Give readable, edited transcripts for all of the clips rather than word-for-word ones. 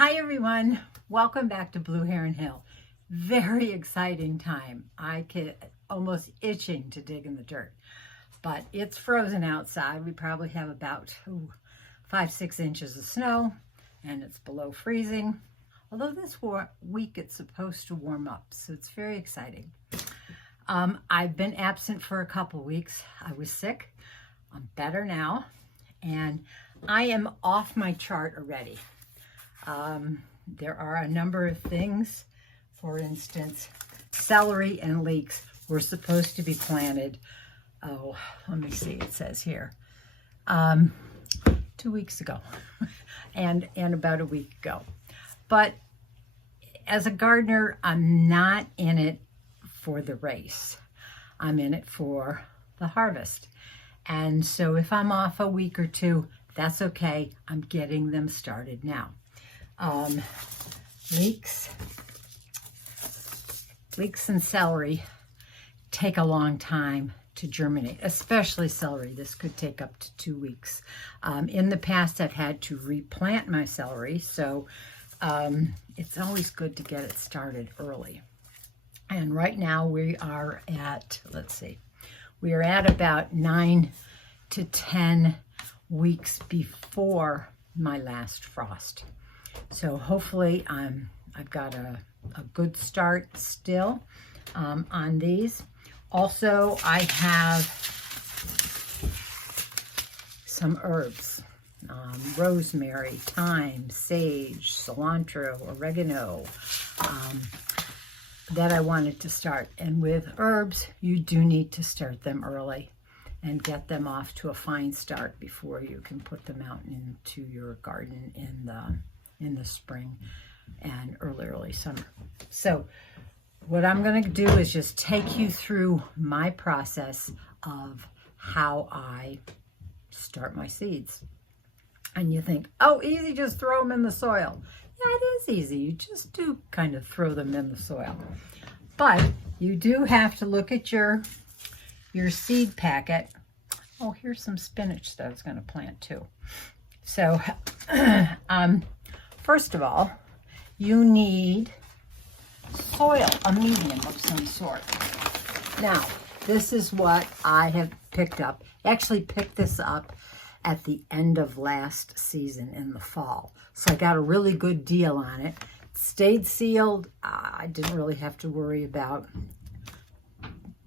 Hi everyone, welcome back to Blue Heron Hill. Very exciting time. I get almost itching to dig in the dirt, but it's frozen outside. We probably have about 5-6 inches of snow and it's below freezing. Although this week it's supposed to warm up, so it's very exciting. I've been absent for a couple weeks. I was sick. I'm better now, and I am off my chart already. There are a number of things. For instance, celery and leeks were supposed to be planted, let me see, it says here, 2 weeks ago and about a week ago. But as a gardener, I'm not in it for the race. I'm in it for the harvest. And so if I'm off a week or two, that's okay. I'm getting them started now. Leeks and celery take a long time to germinate, especially celery. This could take up to 2 weeks. In the past, I've had to replant my celery, so it's always good to get it started early. And right now we are at, we are at about 9 to 10 weeks before my last frost. So hopefully I've got a good start still on these. Also, I have some herbs, rosemary, thyme, sage, cilantro, oregano, that I wanted to start. And with herbs, you do need to start them early and get them off to a fine start before you can put them out into your garden in the spring and early summer. So what I'm going to do is just take you through my process of how I start my seeds. And you think, oh, easy, just throw them in the soil. Yeah, it is easy. You just do kind of throw them in the soil. But you do have to look at your seed packet. Oh, here's some spinach that I was going to plant too. So first of all, you need soil, a medium of some sort. Now, this is what I have picked up. I actually picked this up at the end of last season in the fall. So I got a really good deal on it. It stayed sealed. I didn't really have to worry about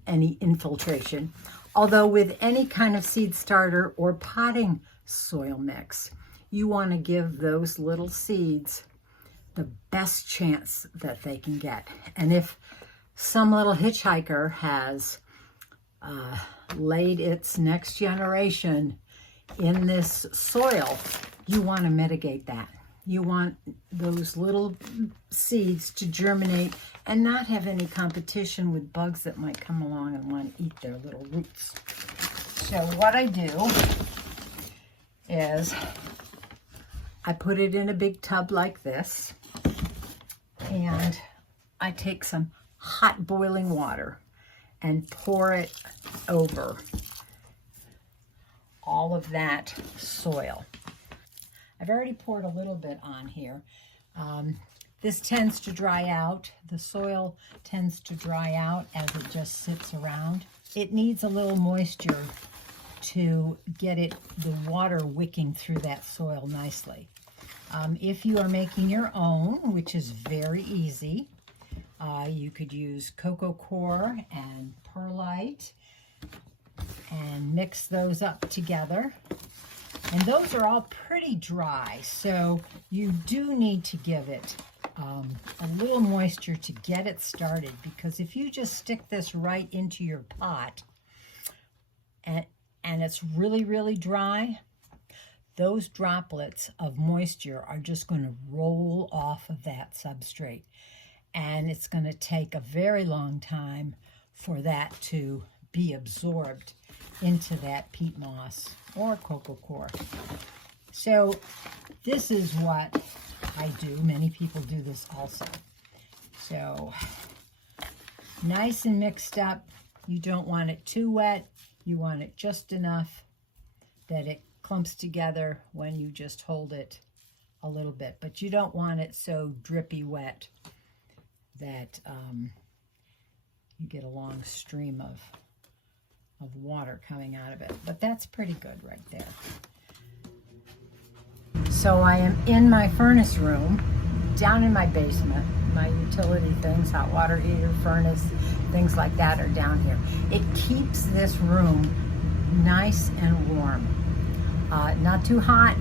any infiltration. Although with any kind of seed starter or potting soil mix, you want to give those little seeds the best chance that they can get. And if some little hitchhiker has laid its next generation in this soil, you want to mitigate that. You want those little seeds to germinate and not have any competition with bugs that might come along and want to eat their little roots. So what I do is I put it in a big tub like this, and I take some hot boiling water and pour it over all of that soil. I've already poured a little bit on here. This tends to dry out. The soil tends to dry out as it just sits around. It needs a little moisture to get the water wicking through that soil nicely. If you are making your own, which is very easy, you could use cocoa coir and perlite and mix those up together. And those are all pretty dry, so you do need to give it a little moisture to get it started, because if you just stick this right into your pot and it's really dry, those droplets of moisture are just going to roll off of that substrate. And it's going to take a very long time for that to be absorbed into that peat moss or cocoa coir. So this is what I do. Many people do this also. So nice and mixed up. You don't want it too wet. You want it just enough that it clumps together when you just hold it a little bit, but you don't want it so drippy wet that you get a long stream of water coming out of it. But that's pretty good right there. So I am in my furnace room, down in my basement. My utility things, hot water heater, furnace, things like that are down here. It keeps this room nice and warm. Not too hot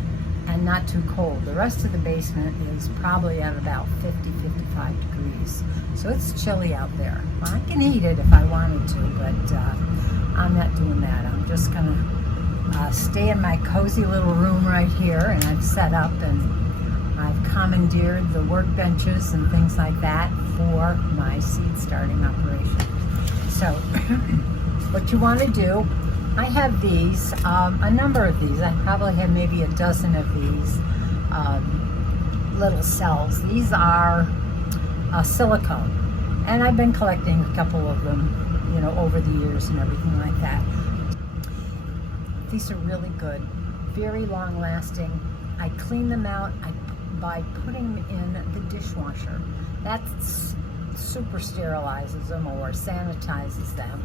and not too cold. The rest of the basement is probably at about 50, 55 degrees. So it's chilly out there. I can heat it if I wanted to, but I'm not doing that. I'm just gonna stay in my cozy little room right here, and I've set up and I've commandeered the workbenches and things like that for my seed starting operation. So what you want to do, I have these, a number of these. I probably have maybe a dozen of these little cells. These are silicone, and I've been collecting a couple of them, you know, over the years and everything like that. These are really good, very long lasting. I clean them out by putting them in the dishwasher. That super sterilizes them or sanitizes them,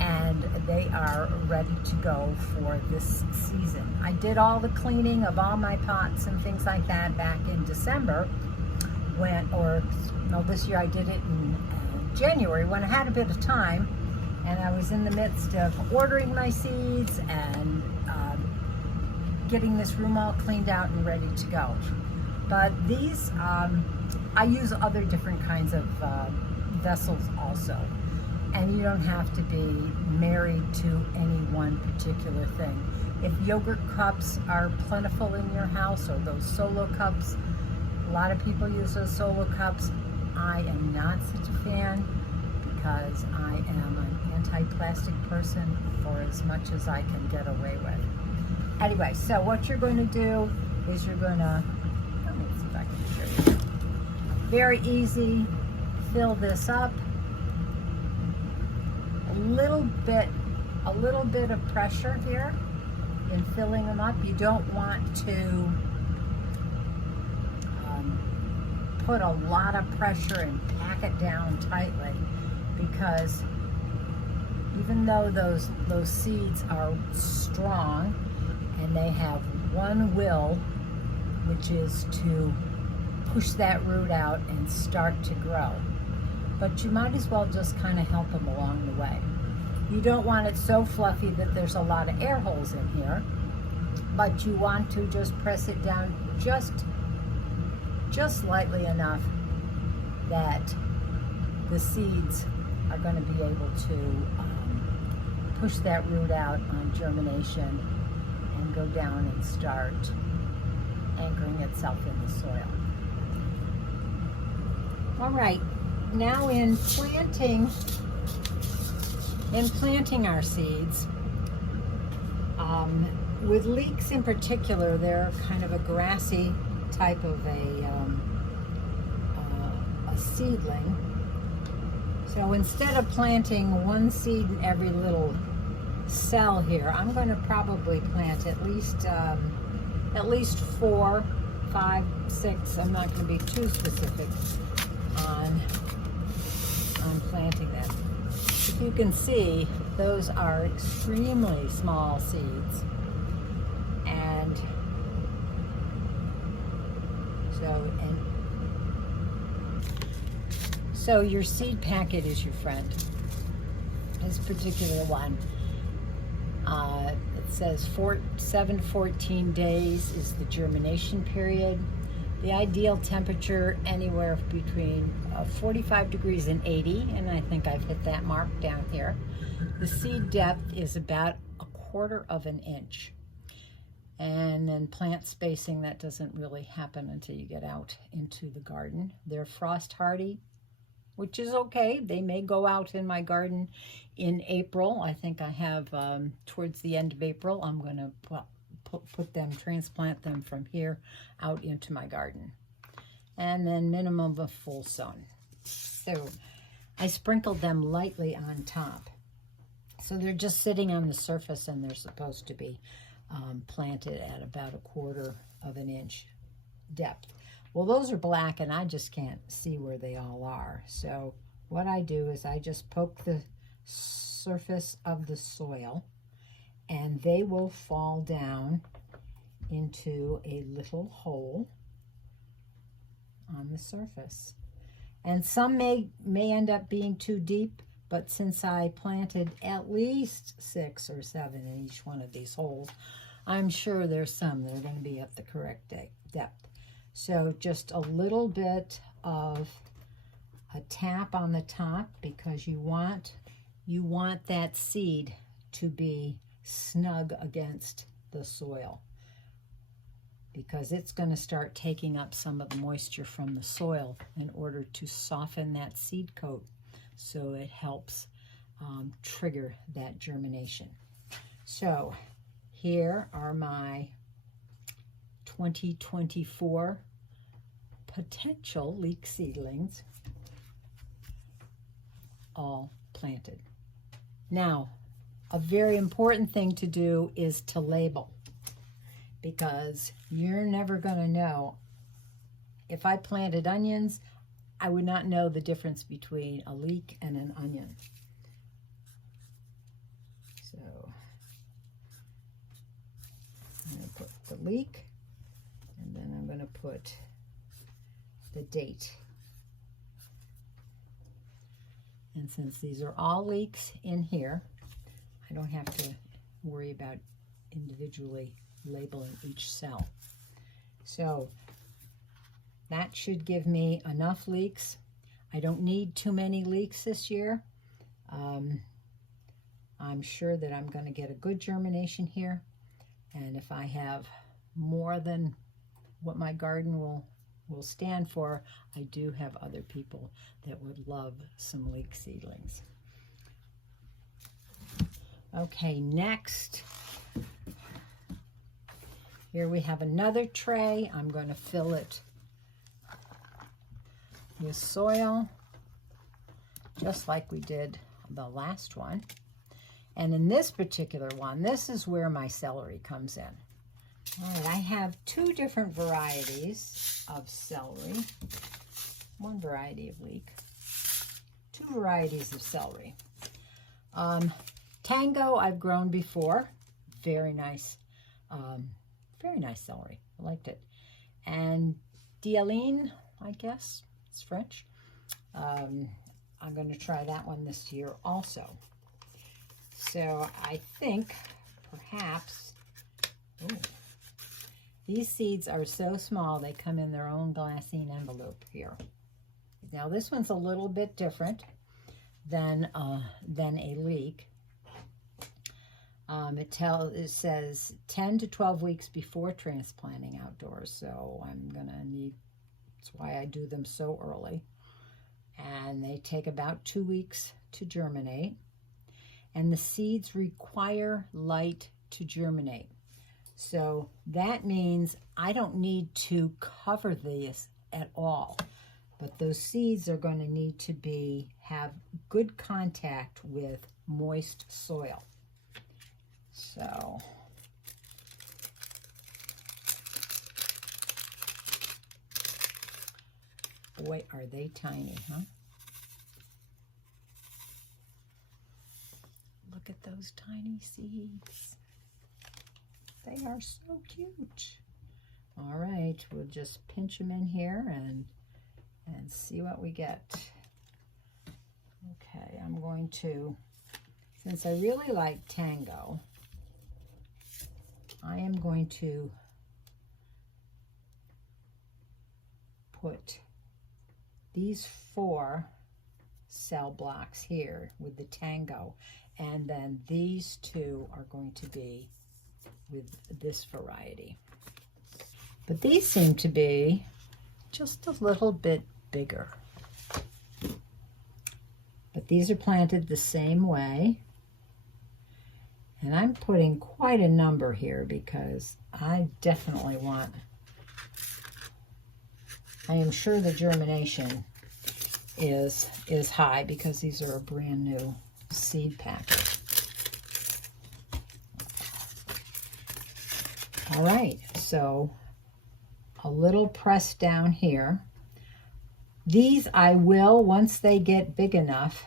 and they are ready to go for this season. I did all the cleaning of all my pots and things like that back in December, this year I did it in January when I had a bit of time, and I was in the midst of ordering my seeds and getting this room all cleaned out and ready to go. But these, I use other different kinds of vessels also. And you don't have to be married to any one particular thing. If yogurt cups are plentiful in your house, or those solo cups, a lot of people use those solo cups. I am not such a fan because I am an anti-plastic person for as much as I can get away with. Anyway, so what you're going to do is you're going to, let me see if I can show you. Very easy, fill this up. A little bit of pressure here in filling them up. You don't want to put a lot of pressure and pack it down tightly, because even though those seeds are strong and they have one will, which is to push that root out and start to grow, but you might as well just kind of help them along the way. You don't want it so fluffy that there's a lot of air holes in here, but you want to just press it down just lightly enough that the seeds are going to be able to push that root out on germination and go down and start anchoring itself in the soil. All right, now in planting our seeds, with leeks in particular, they're kind of a grassy type of a seedling. So instead of planting one seed in every little cell here, I'm going to probably plant at least 4, 5, 6. I'm not going to be too specific on planting them. If you can see, those are extremely small seeds, and so your seed packet is your friend. This particular one, it says 7 to 14 days is the germination period. The ideal temperature anywhere between 45 degrees and 80, and I think I've hit that mark down here. The seed depth is about 1/4 of an inch. And then plant spacing, that doesn't really happen until you get out into the garden. They're frost hardy, which is okay. They may go out in my garden in April. I think I have, towards the end of April, I'm going to put them, transplant them from here out into my garden. And then minimum of full sun. So I sprinkled them lightly on top. So they're just sitting on the surface, and they're supposed to be planted at about 1/4 of an inch depth. Well, those are black and I just can't see where they all are. So what I do is I just poke the surface of the soil and they will fall down into a little hole on the surface. And some may end up being too deep, but since I planted at least 6 or 7 in each one of these holes, I'm sure there's some that are going to be at the correct depth. So just a little bit of a tap on the top, because you want that seed to be snug against the soil, because it's going to start taking up some of the moisture from the soil in order to soften that seed coat, so it helps trigger that germination. So here are my 2024 potential leek seedlings, all planted. Now, a very important thing to do is to label, because you're never going to know. If I planted onions, I would not know the difference between a leek and an onion. So I'm going to put the leek, and then I'm going to put the date. And since these are all leeks in here, I don't have to worry about individually labeling each cell. So that should give me enough leeks. I don't need too many leeks this year. I'm sure that I'm going to get a good germination here, and if I have more than what my garden will stand for, I do have other people that would love some leek seedlings. Okay, next, here we have another tray. I'm going to fill it with soil, just like we did the last one. And in this particular one, this is where my celery comes in. All right, I have 2 different varieties of celery, 1 variety of leek, 2 varieties of celery. Tango I've grown before, very nice celery, I liked it. And Dialine, I guess, it's French. I'm going to try that one this year also. So I think perhaps, these seeds are so small they come in their own glassine envelope here. Now this one's a little bit different than a leek. It says 10 to 12 weeks before transplanting outdoors, so I'm gonna need, that's why I do them so early. And they take about 2 weeks to germinate, and the seeds require light to germinate. So that means I don't need to cover this at all, but those seeds are going to need to have good contact with moist soil. So boy, are they tiny, huh? Look at those tiny seeds. They are so cute. All right, we'll just pinch them in here and see what we get. Okay, I'm going to, since I really like Tango, I am going to put these 4 cell blocks here with the Tango, and then these 2 are going to be with this variety. But these seem to be just a little bit bigger. But these are planted the same way. And I'm putting quite a number here because I definitely want, I am sure the germination is high because these are a brand new seed packet. All right, so a little press down here. These I will, once they get big enough,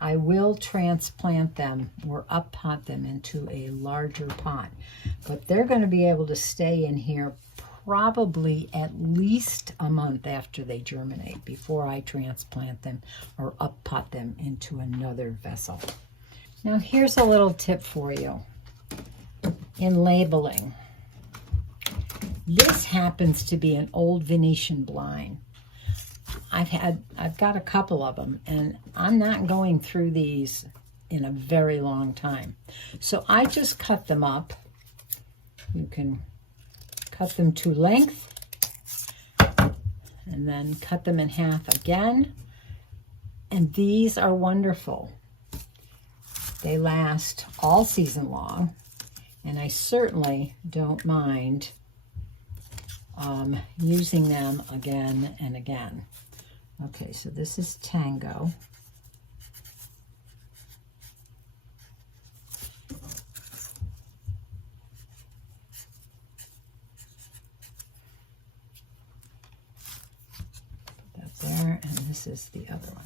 I will transplant them or up pot them into a larger pot. But they're going to be able to stay in here probably at least a month after they germinate before I transplant them or up pot them into another vessel. Now here's a little tip for you in labeling. This happens to be an old Venetian blind. I've got a couple of them, and I'm not going through these in a very long time. So I just cut them up. You can cut them to length and then cut them in half again. And these are wonderful. They last all season long, and I certainly don't mind using them again and again. Okay, so this is Tango. Put that there, and this is the other one.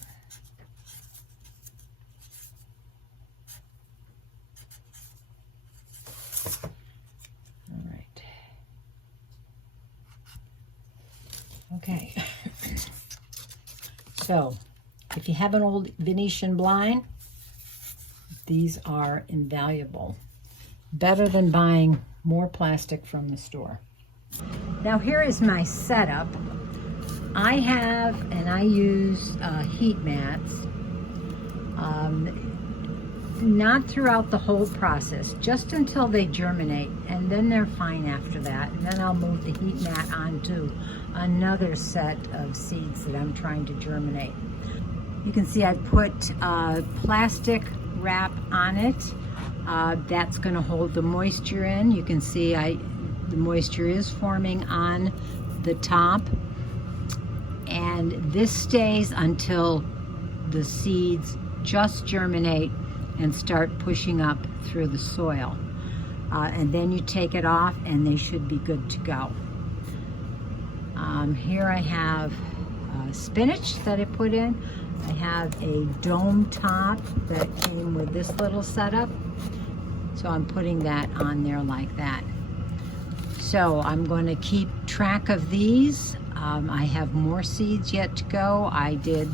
All right. Okay. So, if you have an old Venetian blind, these are invaluable. Better than buying more plastic from the store. Now here is my setup. I have, and I use heat mats, not throughout the whole process, just until they germinate, and then they're fine after that. And then I'll move the heat mat onto another set of seeds that I'm trying to germinate. You can see I put plastic wrap on it. That's going to hold the moisture in. You can see the moisture is forming on the top, and this stays until the seeds just germinate and start pushing up through the soil. And then you take it off and they should be good to go. Here I have spinach that I put in. I have a dome top that came with this little setup. So I'm putting that on there like that. So I'm going to keep track of these. I have more seeds yet to go. I did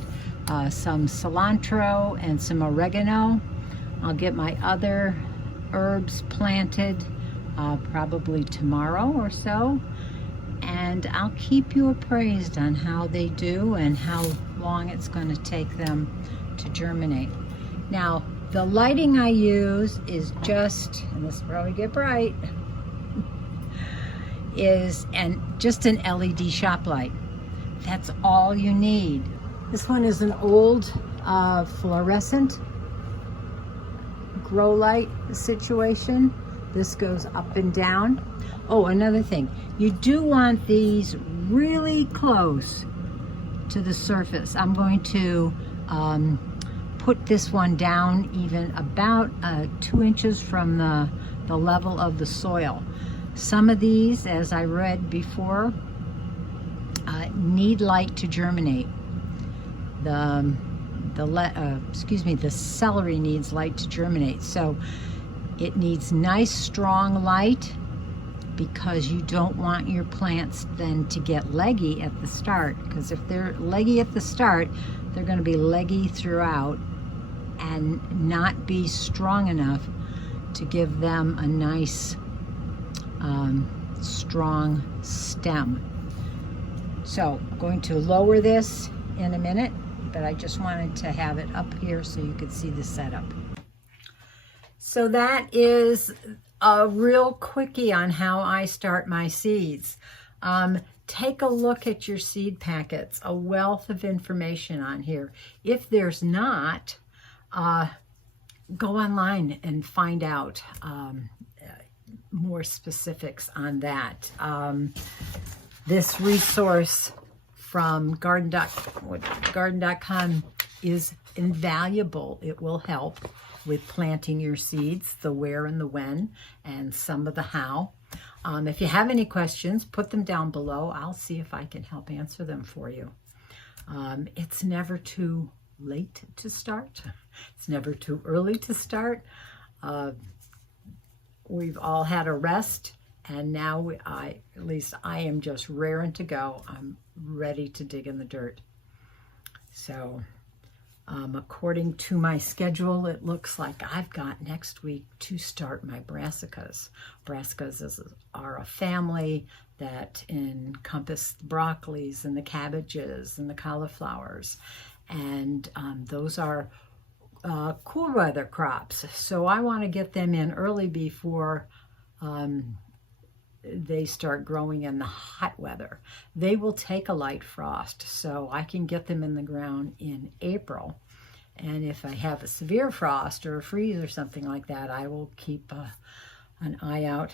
some cilantro and some oregano. I'll get my other herbs planted probably tomorrow or so, and I'll keep you appraised on how they do and how long it's going to take them to germinate. Now, the lighting I use is just, and this will probably get bright, is just an LED shop light. That's all you need. This one is an old fluorescent grow light situation. This goes up and down. Oh, another thing, you do want these really close to the surface. I'm going to put this one down even about 2 inches from the level of the soil. Some of these, as I read before, need light to germinate. The celery needs light to germinate. So it needs nice strong light, because you don't want your plants then to get leggy at the start, because if they're leggy at the start, they're going to be leggy throughout and not be strong enough to give them a nice strong stem. So I'm going to lower this in a minute, but I just wanted to have it up here so you could see the setup. So that is a real quickie on how I start my seeds. Take a look at your seed packets, a wealth of information on here. If there's not, go online and find out more specifics on that. This resource from garden.com is invaluable. It will help with planting your seeds, the where and the when, and some of the how. If you have any questions, put them down below. I'll see if I can help answer them for you. It's never too late to start. It's never too early to start. We've all had a rest, and now at least I am just raring to go. I'm ready to dig in the dirt. So according to my schedule, it looks like I've got next week to start my brassicas. Brassicas are a family that encompass the broccolis and the cabbages and the cauliflowers. And those are cool weather crops. So I want to get them in early before they start growing in the hot weather. They will take a light frost, so I can get them in the ground in April. And if I have a severe frost or a freeze or something like that, I will keep an eye out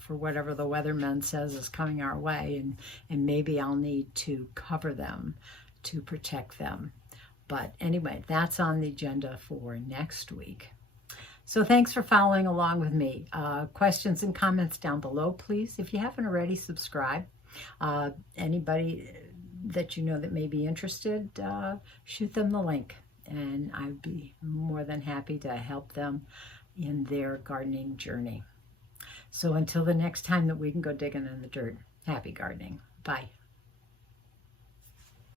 for whatever the weatherman says is coming our way, and maybe I'll need to cover them to protect them. But anyway, that's on the agenda for next week. So thanks for following along with me. Questions and comments down below, please. If you haven't already, subscribe. Anybody that you know that may be interested, shoot them the link, and I'd be more than happy to help them in their gardening journey. So until the next time that we can go digging in the dirt, happy gardening. Bye.